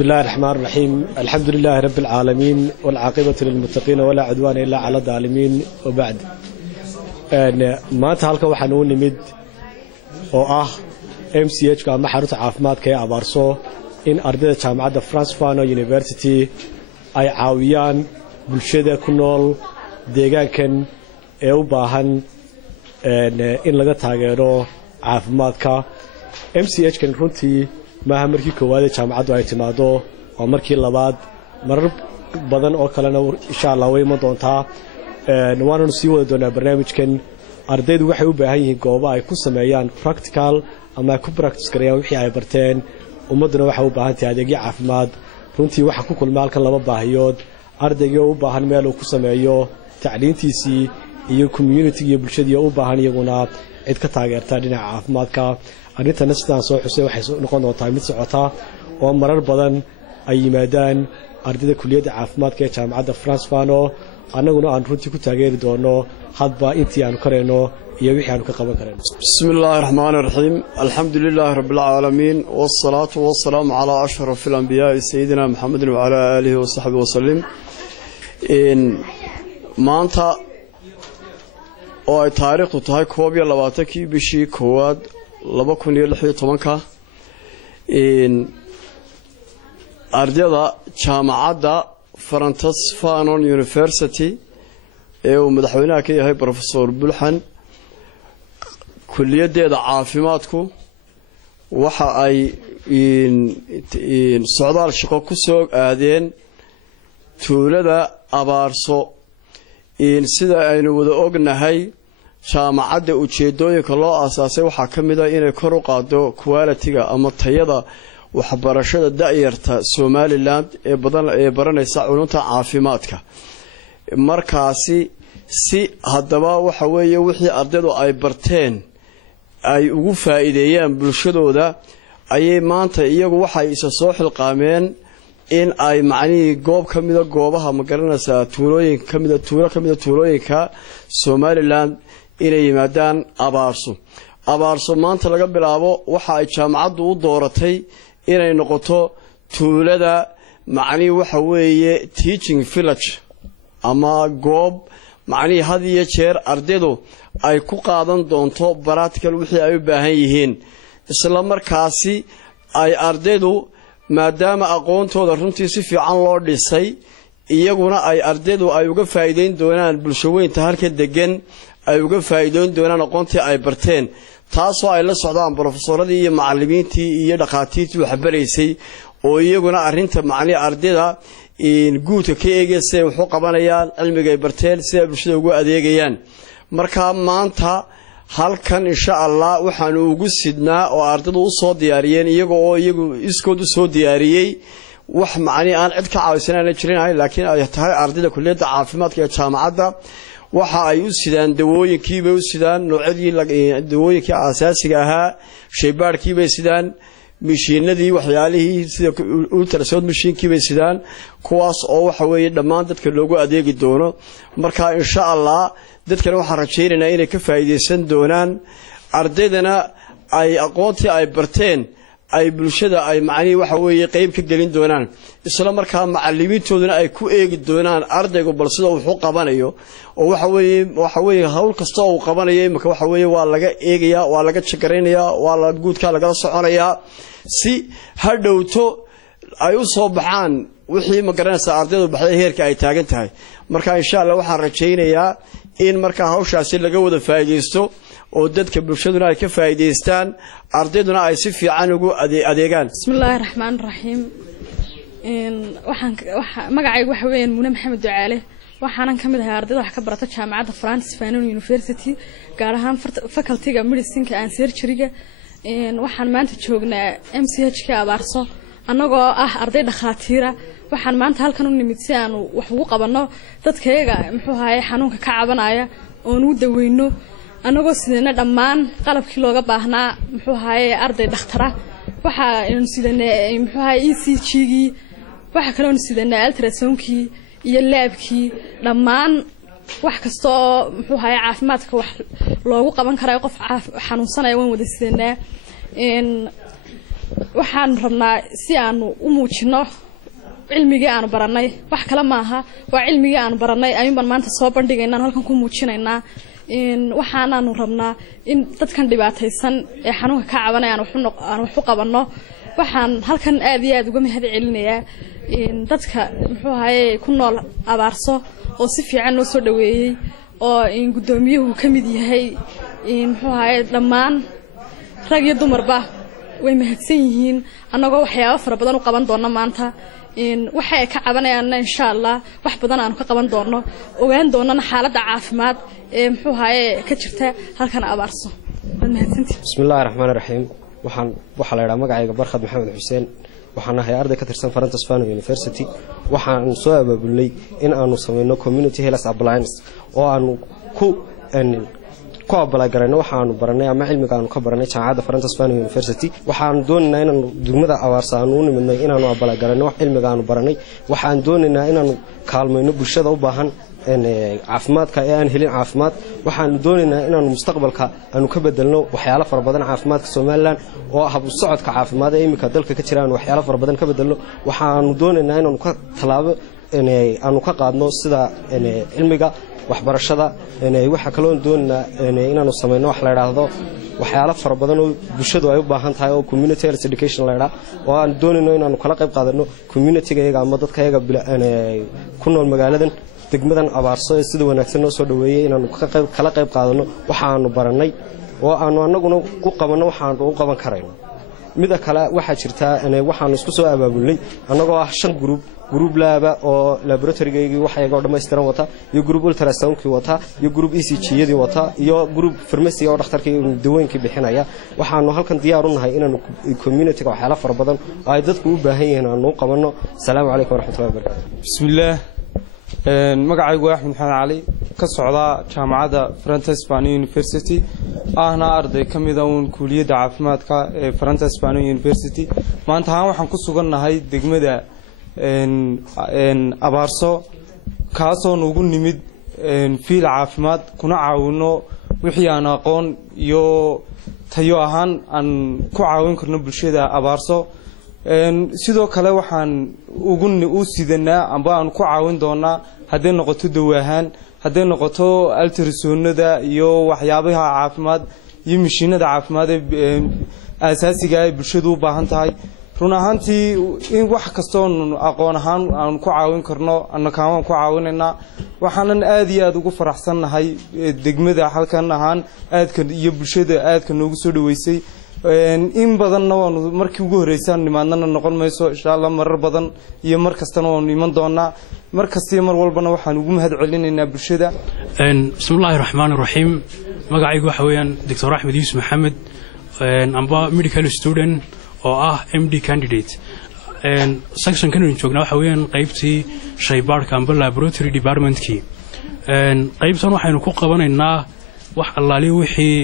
بسم الله الرحمن الرحيم الحمد لله رب العالمين والعاقبة للمتقين ولا عدوان إلا على الظالمين وبعد ما تهلك وحنون نمد أو MCH كما حرت عافمات كي أبارسو إن أردت جامعة فرانس فانو يونيفرسيتي أي عاويان بالشدة كنول ديجا كان أو باهن إن لقى تاجرو عافمات كا MCH كان رنتي ما مركي كوادة جامعة أي تمادو ومركي لبعض مر بدن أو كلنا إن شاء الله وين ما دونتها نوانا نسيو دونا برنامج كان أردت وحيو بهاي جوابا يكون سمعيان practical أما يكون practice كريان وحي عبرتين ومدنا وحيو بهانتي هذا عافماد runtii waxa ku kulma halkan laba baahiyood ardayga u baahan meel uu ku sameeyo tacliintiisii iyo community iyo bulshada u baahan iyaguna cid ka taageerta dhinaca caafimaadka arrintan sidaan soo xusay waxay noqon doontaa mid socota oo marar badan ay yimaadaan ardayda kulliyadda caafimaadka ee jaamacadda France Fano annaguna aan runtii ku taageeri doono hadba intii aan kareyno iyo wixii aan ka qaban kareyno bismillaahir rahmaanir rahiim alxamdulillaahi rabbil aalamiin wassalaatu wassalamu ala ashrafil anbiyaa'i sayyidina muhammadin wa ala aalihi wa sahbihi wa sallim maanta oo ay taariikhdu tahay 22 bishii koowaad 2016 ardayda jaamacadda France Fano University ee uu madaxweynaha ka yahay Professor Bulxan kulliyadeeda caafimaadku waxa ay socdaal shaqo ku soo aadeen tuulada Abaarso sida aynu wada ognahay jaamacadda ujeedooyinka loo aasaasay waxa kamid ah inay kor u qaado quality-ga ama tayada waxbarashada da'yarta Somaliland ee badan ee baranaysa culunta caafimaadka markaasi si hadaba waxa weeye wixii ardaydu ay barteen ay ugu faa'iideeyaan bulshadooda ayay maanta iyagu waxay isa soo xilqaameen in ay macnii goob kamida goobaha ma garanaysa tuulooyin kamida tuulooyinka Somaliland inay yimaadaan Abaarso maanta laga bilaabo waxa ay jaamacaddu u dooratay inay noqoto tuulada macnii waxa weeye teaching village ama goob macnii had iyo jeer ardaydu ay ku qaadan doonto practical wixii ay u baahan yihiin isla markaasi ay ardaydu maadaama aqoontooda runtii si fiican loo dhisay iyaguna ay ardaydu ay uga faa'iideyn doonaan bulshaweynta halka degan ay uga faa'iideyn doonaan aqoontii ay barteen taasoo ay la socdaan professoradii iyo macallimiintii iyo dhaqaatiirtii wax baraysay oo iyaguna arrinta macnii ardayda guudka ka eegayay wuxuu qabanayaan cilmiga ay barteen si ay bulshada ugu adeegayaan marka maanta halkan insha Allah waxaan ugu sidnaa oo ardaydu u soo diyaariyeen iyagu iskood u soo diyaariyay wax macnii aan cid ka caawisanayna jirin laakiin ay tahay ardayda kulliyadda caafimaadka ee jaamacadda waxa ay u sidaan dawooyinkii bay u sidaan noocyadii dawooyinkii asaasiga ahaa shaybaarkii bay sidaan mishiinadii waxyaalihii sida ultrasound mishiinkii bay sidaan kuwaas oo waxa weeye dhammaan dadka loogu adeegi doono marka insha Allah dadkana waxa rajaynaynaa inay ka faa'iideysan doonaan ardaydana ay aqoontii ay barteen ay bulshada ay macnii waxa weeye qayb ka gelin doonaan isla markaa macallimiintooduna ay ku eegi doonaan ardaygu bal sida uu qabanayo oo waxa weeye hawl kasta oo uu qabanayo imika waxa weeye waa laga eegayaa waa laga jagareynaya waa la guudka laga soconayaa si hadhowto ay u soo baxaan wixii ma garanaysa ardaydu baxday heerka ay taagan tahay marka insha Allah waxaan rajaynayaa in marka hawshaasi laga wada faa'iideysto oo dadka bulshaduna ay ka faa'iideystaan ardayduna ay si fiican ugu adeegaan bismillaahir rahmaanir rahiim magacaygu waxa weeyaan Muune Maxamed Ducaale waxaan kamid ahay ardayda wax ka barata jaamacadda France Fano University gaar ahaan faculty-ga medicine and surgery-ga waxaan maanta joognaa MCH ka Abaarso annagoo ah arday dhakhaatiira waxaan maanta halkan u nimid si aan wax ugu qabanno dadkayga muxuu ahaayay xanuunka ka cabanaya oo uu daweyno annagoo sidana dhammaan qalabkii looga baahnaa muxuu ahaayay arday dhakhtar waxa inuu sidana muxuu ahaayay ECG-gii waxa kale oo sidana ultrasound-kii iyo lab-kii dhammaan wax kasta oo muxuu ahaayay caafimaadka wax loogu qaban karo qof xanuunsanaya waan wada sidana waxaan rabnaa si aanu u muujino cilmigii aanu baranay wax kale maaha waa cilmigii aanu baranay ayuunbaan maanta soo bandhigaynaa halkan ku muujinaynaa waxaanaanu rabnaa in dadkan dhibaataysan ee xanuunka ka cabanaya aan wax u qabanno waxaan halkan aad iyo aad uga mahad celinayaa dadka muxuu ahaye ku nool abaarso oo si fiican loo soo dhaweeyey oo gudoomiyuhu ka mid yahay muxuu ahaye dhammaan rag iyo dumarba way mahadsan yihiin annagoo waxyaabo fara badan u qaban doona maanta waxa ay ka cabanayaan insha Allah wax badan aan ka qaban doono ogaan doonana xaaladda caafimaad ee muxuu ahaye ka jirta halkan abaarso bismillaahir rahmaanir rahiim waxa la yiraahdaa magacayga Barkhad Maxamed Xuseen waxaan ahay arday ka tirsan Francis Fanon University waxaan soo abaabulnay in aanu sameeyno community health appliance oo aanu ku abalagarayno waxaanu baranay ama cilmiga aanu ka baranay jaamacadda Francis Fanon University waxaan doonaynaa inaanu degmada abaarsa aanu u nimidnay inaanu abalagarayno wax cilmiga aanu baranay waxaan doonaynaa inaanu kaalmayno bulshada u baahan caafimaadka ee aan helin caafimaad waxaan doonaynaa inaanu mustaqbalka aanu ka bedelno waxyaalo fara badan caafimaadka Soomaaliland oo hab u socodka caafimaad ee imika dalka ka jiraan waxyaalo fara badan ka bedelno waxaan doonaynaa inaanu ka talaabo aanu ka qaadno sida cilmiga waxbarashada waxa kale oo doonaa inaanu sameeyno wax la yiraahdo waxyaalo fara badan oo bulshadu ay u baahan tahay oo community health education la yiraahdo oo aan doonayno inaanu kala qayb qaadano community-ga ama dadkayaga ku nool magaaladan degmadan abaarso ee sida wanaagsan oo soo dhaweeyay inaanu kala qayb qaadano waxaanu baranay oo aanu anaguna ku qabanno waxaanu u qaban karayno mid kale waxa jirta waxaanu isku soo abaabulnay anagoo ah 5 group laba oo laboratory-geygii waxayga oo dhameystiran wata iyo group ultrasound-kii wata iyo group ECG-yadii wata iyo group pharmacy oo dhakhtarkii dawooyinkii bixinaya waxaanu halkan diyaar u nahay inaanu community-ga waxyaalo fara badan ay dadku u baahan yihiin aanu qabanno salaamu calaykum waraxmatullaahi wabarakaatuh bismillaah magacaygu Axmed Maxamed Cali ka socda jaamacadda Francis Fanon University ahna arday kamid ah kulliyadda caafimaadka ee Francis Fanon University maanta waxaan ku sugannahay degmada abaarso kaasoo nagu nimid fiil caafimaad kuna caawino wixii aan aqoon iyo tayo ahaan aan ku caawin karno bulshada abaarso sidoo kale waxaan u sidanaa amba aan ku caawin doonaa haddii noqoto dawaahaan haddii noqoto ultrasound-da iyo waxyaabaha caafimaad iyo mishiinada caafimaad ee asaasiga ah bulshadu u baahan tahay run ahaantii in wax kastoo aqoon ahaan aan ku caawin karno annakaaan ku caawinaynaa waxaanan aad iyo aad ugu faraxsannahay degmada halkan ahaan aadka iyo bulshada aadka noogu soo dhaweysay in badanna waanu markii ugu horeysaan nimaadnana noqon mayso insha Allah marar badan iyo mar kastana waanu iman doonaa mar kasta mar walbana waxaan ugu mahad celinaynaa bulshada bismillaahir rahmaanir rahiim magacaygu waxa weeyaan Dr. Axmed Yuusuf Maxamed amba medical student oo ah MD candidate section kan joognaa waxa weeyaan qaybtii shaybaarka amba laboratory department-kii qaybtan waxaynu ku qabanaynaa wax allaali wixii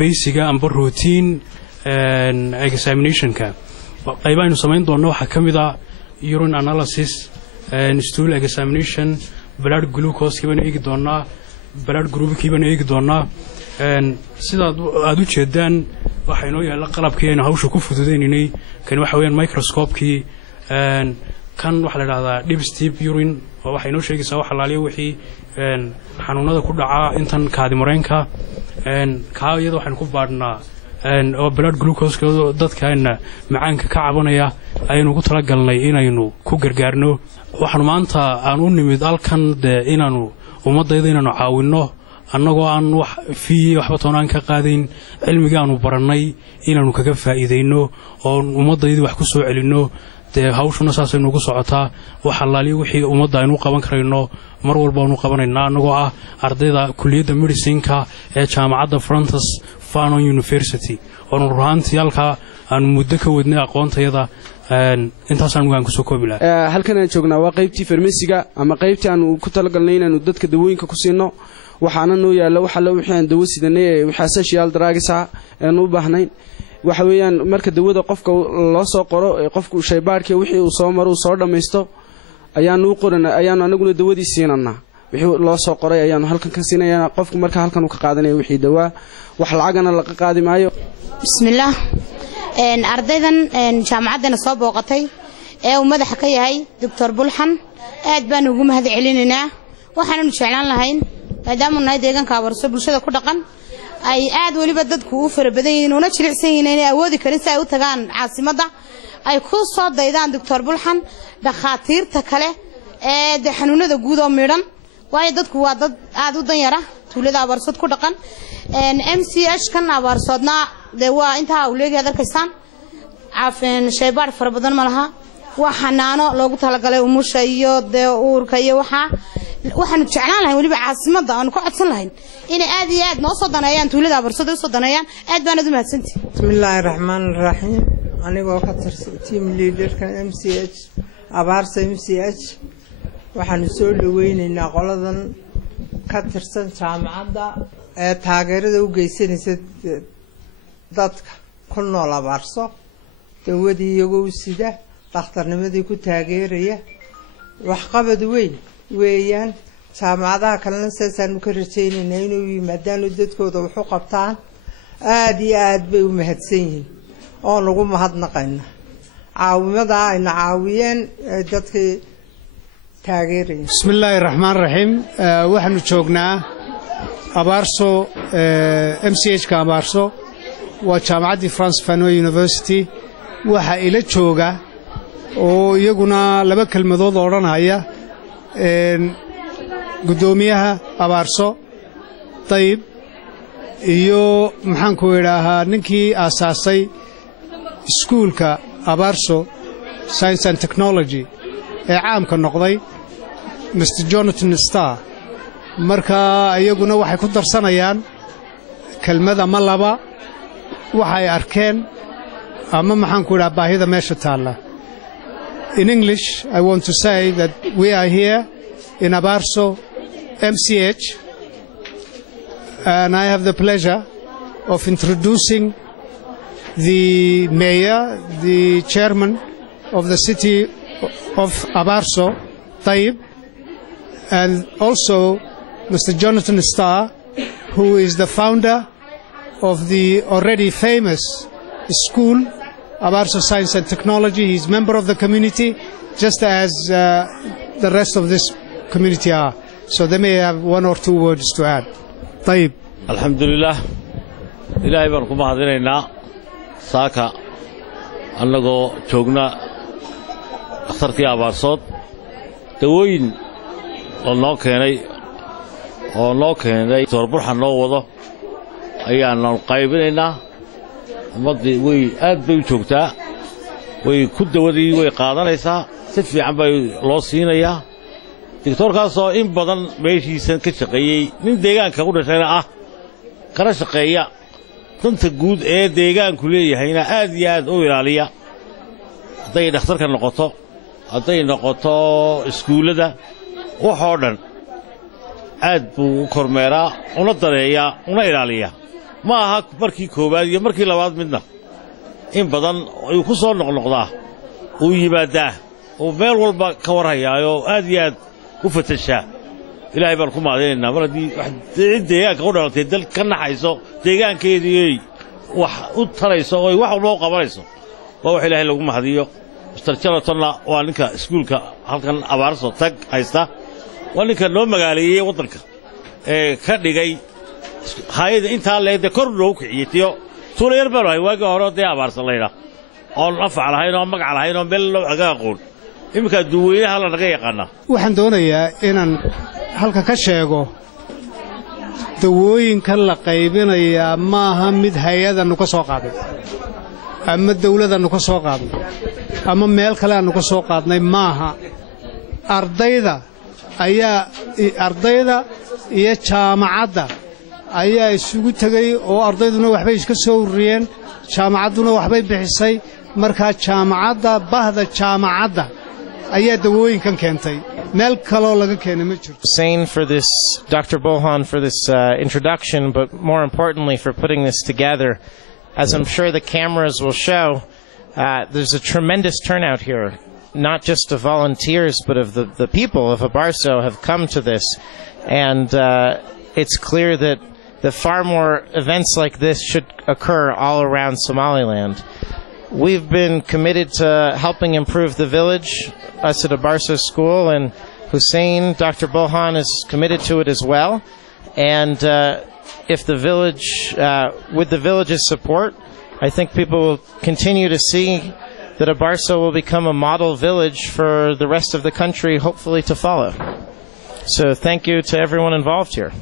basiga amba routine examination-ka qaybaynu samayn doonno waxa kamid ah urine analysis stool examination blood glucose kiibana eegi doonaa blood group kiibana eegi doonaa sida aad u jeedaan waxa inoo yaala qalabkii aynu hawsha ku fududeynay kan waxa weeyaan microscope-kii kan waxa la yiraahdaa deep steep urine oo waxa inoo sheegaysaa wax allaaliyo wixii xanuunada ku dhaca intan kaadi mareenka ka iyada waxaan ku baadhnaa oo blood glucose dadkaana macaanka ka cabanaya aynu ku tala galnay inaynu ku gargaarno waxaan maanta aan u nimid halkan inaanu ummadayda inaanu caawinno annagoo aan wax waxba toonaan ka qaadayn cilmiga aanu barannay inaanu kaga faa'iideyno oo ummadayda wax ku soo celinno hawshuna saasay nagu socotaa wax allaaliyo wixii ummadda aynu qaban karayno mar walba aanu qabanaynaa annagoo ah ardayda kulliyadda medicine-ka ee jaamacadda Francis Fanon University oo ruuxaantii halkaa aan muddo ka wadnay aqoontayada intaasaan waan ku soo koobi lahaa halkan aan joognaa waa qaybtii farmasiga ama qaybtii aan ku talagalnay inaanu dadka dawooyinka ku siino waxaana noo yaala waxa la wixii aan dawo sidanay waxa essential drugs ah aan u baahnayn waxa weeyaan marka dawada qofka loo soo qoro qofku shaybaarkii wixii uu soo maro soo dhameysto ayaanu anaguna dawadii siinana wixii loo soo qoray ayaanu halkan ka siinayna qofku marka halkan uu ka qaadanay wixii dawa wax lacagana la qaadi maayo bismillaah ardaydan jaamacadana soo booqatay ee uu madaxa ka yahay Dr. Bulxan aad baan ugu mahad celinaynaa waxaanu jeclaan lahayn maadaama nahay deegaanka abarso bulshada ku dhaqan ay aad waliba dadku u farabadan yihiin una jilicsan yihiin inay awoodi karin si ay u tagaan caasimadda ay ku soo daydaan Dr. Bulxan dhakhaatiirta kale ee xanuunada guud oo miidhan waayo dadku waa dad aad u danyara tuulada abarsod ku dhaqan MCH kan abarsoodna waa inta uu leeyahay dalkaysaan caafin shaybaar fara badan ma laha waa xanaano loogu talagalay umusha iyo uurka iyo waxaanu jeclaan lahayn waliba caasimadda aan ku codsan lahayn inay aad iyo aad noo soo daneeyaan tuulada abarsod u soo daneeyaan aad baan u mahadsantii bismillaahir rahmaanir rahiim anigoo ka tirsan team leaderka MCH abaarsa MCH waxaanu soo dhaweynaynaa qoladan ka tirsan jaamacadda ee taageerada u geysanaysa dadka ku nool abaarso dawadii iyagoo sida dhakhtarnimadii ku taageeraya waxqabad weyn weeyaan jaamacadaha kalena saasaanu ka rajaynaynaa inuu yimaadaan dadkooda wax u qabtaan aad iyo aad bay u mahadsan yihiin oo nagu mahadnaqayna caawimada ayna caawiyeen dadkii taageeraya bismillaahi raxmaan raxiim waxaanu joognaa abaarso MCH ka abaarso waa jaamacaddii France Fanon University waxa ila jooga oo iyaguna laba kelmadood odhanaya gudoomiyaha abaarso Tayyib iyo maxaan ku idhaahaa ninkii aasaasay iskuulka abaarso Science and Technology ee caamka noqday Mr. Jonathan Starr marka iyaguna waxay ku darsanayaan kelmada ma laba waxay arkeen ama maxaan ku idhaa baahida meesha taala. In English, I want to say that we are here in Abarso MCH and I have the pleasure of introducing the mayor, the chairman of the city of Abarso, Tayyib, and also Mr. Jonathan Starr, who is the founder of the already famous school, Abarso Science and Technology. He's a member of the community, just as the rest of this community are. So they may have one or two words to add. Tayyib. Alhamdulillah. Ilaahay baan ku mahadinaynaa saaka annagoo joogna dhakhtarkii abaarsood dawooyin oo noo keenay Dr. Bulxan noo wado ayaanu qaybinaynaa ummadii way aad bay u joogtaa way ku dawadii way qaadanaysaa si fiican bay loo siinayaa doctorkaasoo in badan meeshiisa ka shaqeeyay nin deegaanka u dhashayna kana shaqeeya danta guud ee deegaanku leeyahayna aad iyo aad u ilaaliya hadday dhakhtarka noqoto hadday noqoto iskuullada waxoo dhan aad buu u kormeeraa una daneeyaa una ilaaliyaa ma aha markii koowaad iyo markii labaad midna in badan ayuu ku soo noqnoqdaa uu yimaadaa uu meel walba ka warhayaayo aad iyo aad u fatashaa ilaahay baan ku mahadinaynaa mar haddii cid deegaanka u dhalatay dal ka naxayso deegaankeedii wax u tarayso oo wax walba u qabanayso waa wax ilaahay lagu mahadiyo Mr. Jonathanna waa ninka iskuulka halkan abaarso tag haysta waa ninka noo magaaleeyay waddanka ee ka dhigay hay'adda intaa leeyda kor loo kiciyay tuulo yar baa waagi hore oo abaarso leeyda oo anfac lahayn oo magac lahayn oo meel loo aqoon imika duweynaha la naga yaqaana waxaan doonayaa inaan halka ka sheego dawooyinka la qaybinaya maaha mid hay'adanu ka soo qaaday ama dawladanu ka soo qaaday ama meel kale aanu ka soo qaadnay maaha ardayda iyo jaamacadda ayaa isugu tegay oo ardayduna waxbay iska soo ururiyeen jaamacadduna waxbay bixisay markaa jaamacadda bahda jaamacadda ayaa dawooyinkan keentay meel kaloo laga keenay ma jirto. Saying for this Dr. Bulxan for this introduction, but more importantly for putting this together, as I'm sure the cameras will show, there's a tremendous turnout here. Not just of volunteers, but of the people of Abarso have come to this. And it's clear that far more events like this should occur all around Somaliland. we've been committed to helping improve the village, us at Abarso School, and Hussein, Dr. Bohan, is committed to it as well. And if the village, with the village's support, I think people will continue to see that Abarso will become a model village for the rest of the country, hopefully to follow. So thank you to everyone involved here.